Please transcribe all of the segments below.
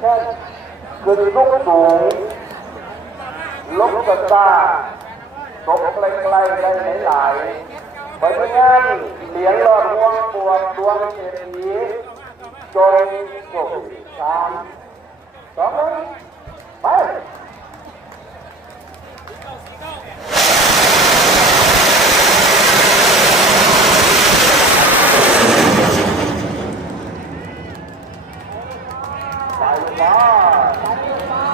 แค่ขึ้นลุกสูงลูกกระตาตกไกลไกลได้หลายๆไปเพื่อนเหรียงหลอดห่วงปวดดวงเศรษฐีจงโชคดีสามสองหนึ่งไป ไปมา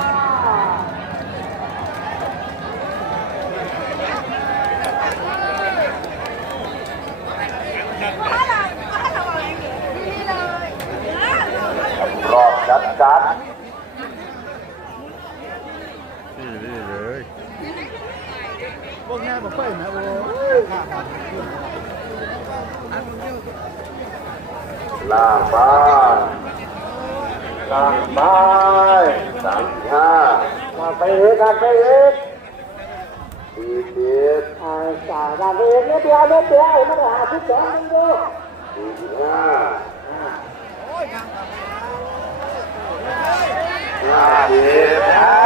รอบจัดจัดนี่นี่เลยพวกนี้บอกไปนะโอ้ล่างบ้าน สามบ้านสามห้ามาไปเอกกันไปเอกสี่สิบอ่าสามสามเรียนนิดเดียวนิดเดียวไม่ได้หาที่สองนึงดูสี่สิบห้าห้าสิบห้า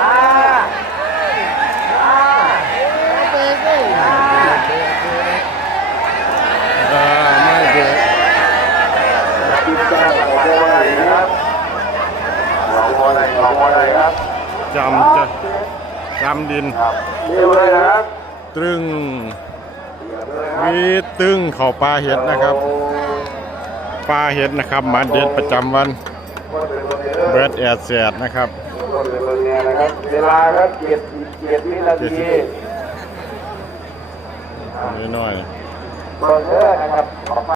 ห้าห้า อ่าไม่เด็ก ติดตามของโมไหนครับของโมไหนของโมไหนครับ จำจะจำดินครับเร็วเลยนะครับตรึงวีตึงเข่าปลาเห็ดนะครับ ปลาเห็ดนะครับหมาเด็ดประจำวัน เบิร์ดแอดแสดนะครับเวลาครับเจ็ดเจ็ดวินาทีน้อยๆเบอร์เกอร์นะครับ